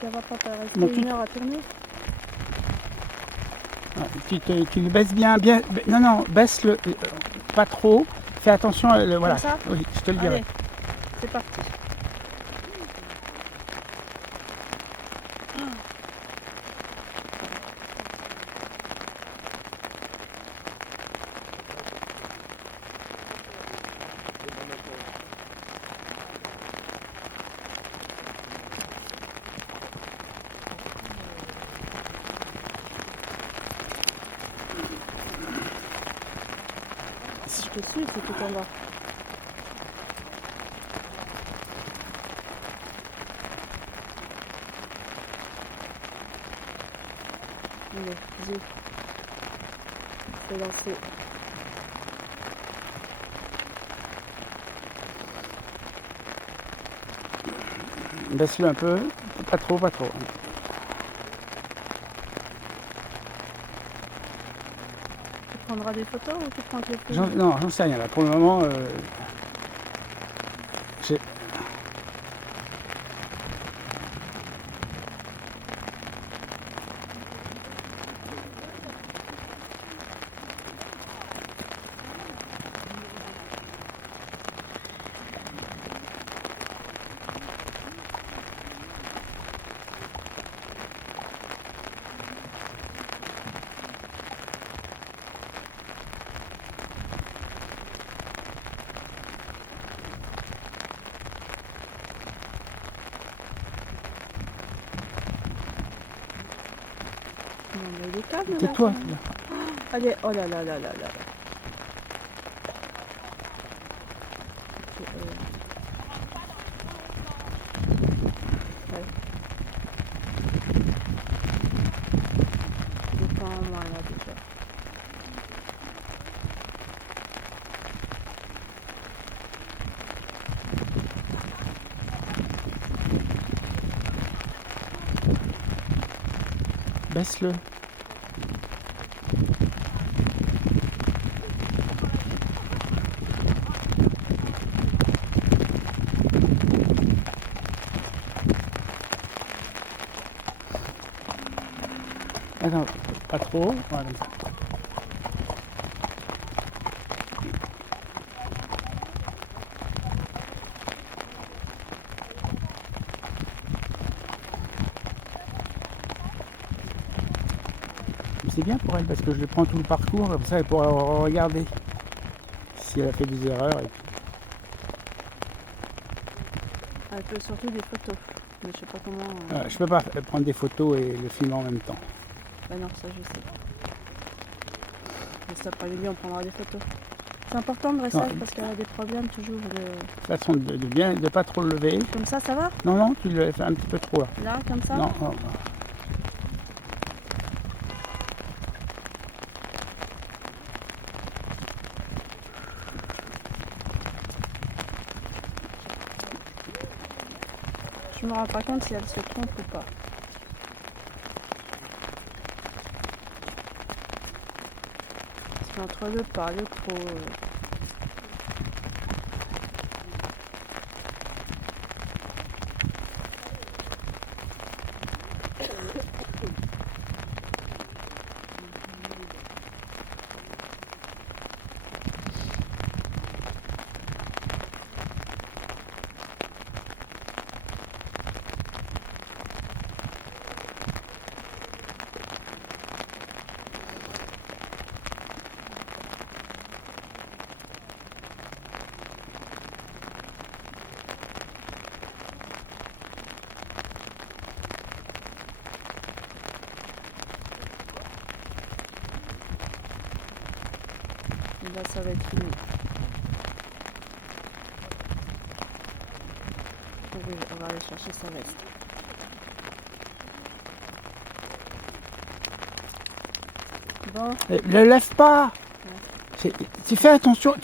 Ça va pas rester Non, une heure à tourner. tu le baisses bien. Non, non, baisse-le pas trop. Fais attention, voilà. Comme ça? Oui, je te le dirai. Allez, c'est parti. Je te suis, c'est tout en bas. Allez, vas-y. Fais lancer. Baisse-le un peu. Pas trop, pas trop. Tu prendras des photos ou tu prends que les films? Non, j'en sais rien là. Pour le moment, j'ai... Non, mais il est calme là. Tais-toi. Allez, oh là là là là là. Ok, ouais. Il est pas en moins là déjà. Baisse-le. Attends, pas trop. Voilà, comme ça. C'est bien pour elle parce que je lui prends tout le parcours, comme ça elle pourra regarder si elle a fait des erreurs. Et puis... Elle fait surtout des photos. Mais je sais pas comment. je peux pas prendre des photos et le filmer en même temps. Bah non, ça je sais. Mais cet après-midi, on prendra des photos. C'est important de rester parce qu'elle a des problèmes toujours de... Façon de pas trop le lever. Comme ça va? Non, non, tu le fais un petit peu trop là. Là, comme ça? Non, non, non. Je me rends pas compte si elle se trompe ou pas. Parce qu'entre le pas, le trop... Et là, ça va être fini. Oui, on va aller chercher sa veste. Bon. Le lève pas. Ouais. Tu fais attention.